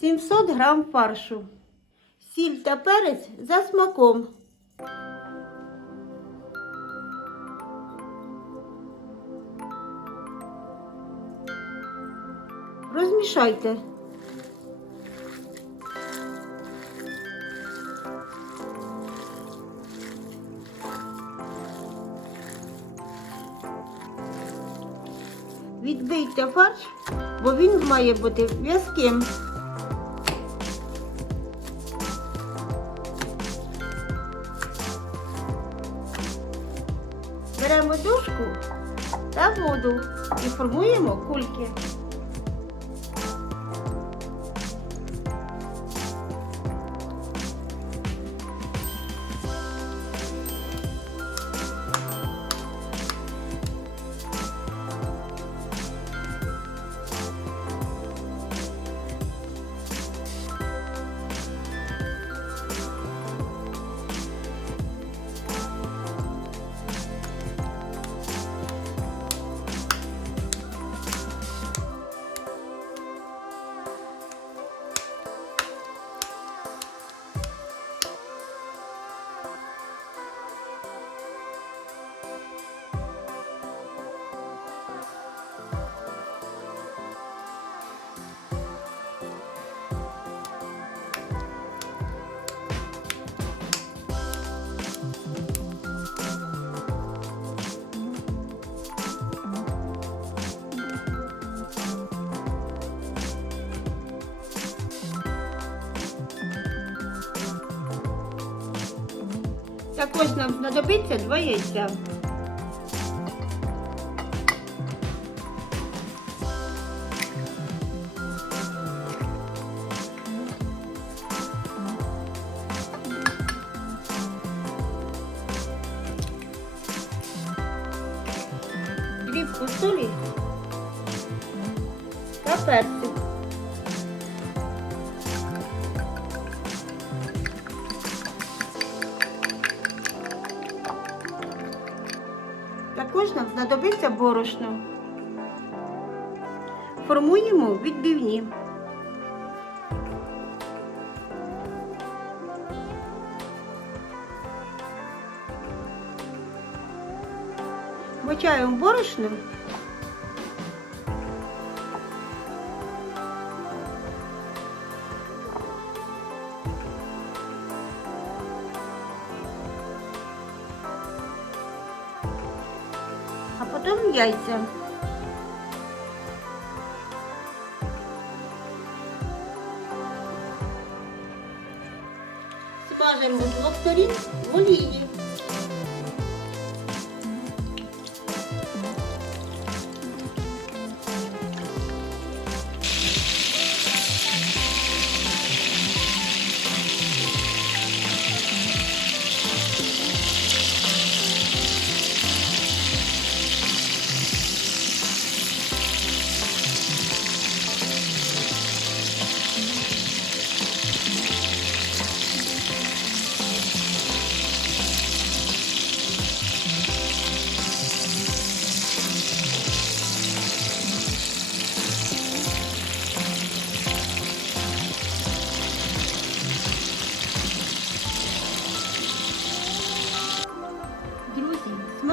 700 грам фаршу, сіль та перець за смаком. Розмішайте. Відбийте фарш, бо він має бути в'язким. Беремо дужку та воду і формуємо кульки. Також нам знадобиться два яйця. Дрібку солі та перцю. Також нам знадобиться борошно. Формуємо відбивні. Мочаємо борошно. Потім яйця. Смажимо з двох сторін в олії.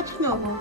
他秒吗？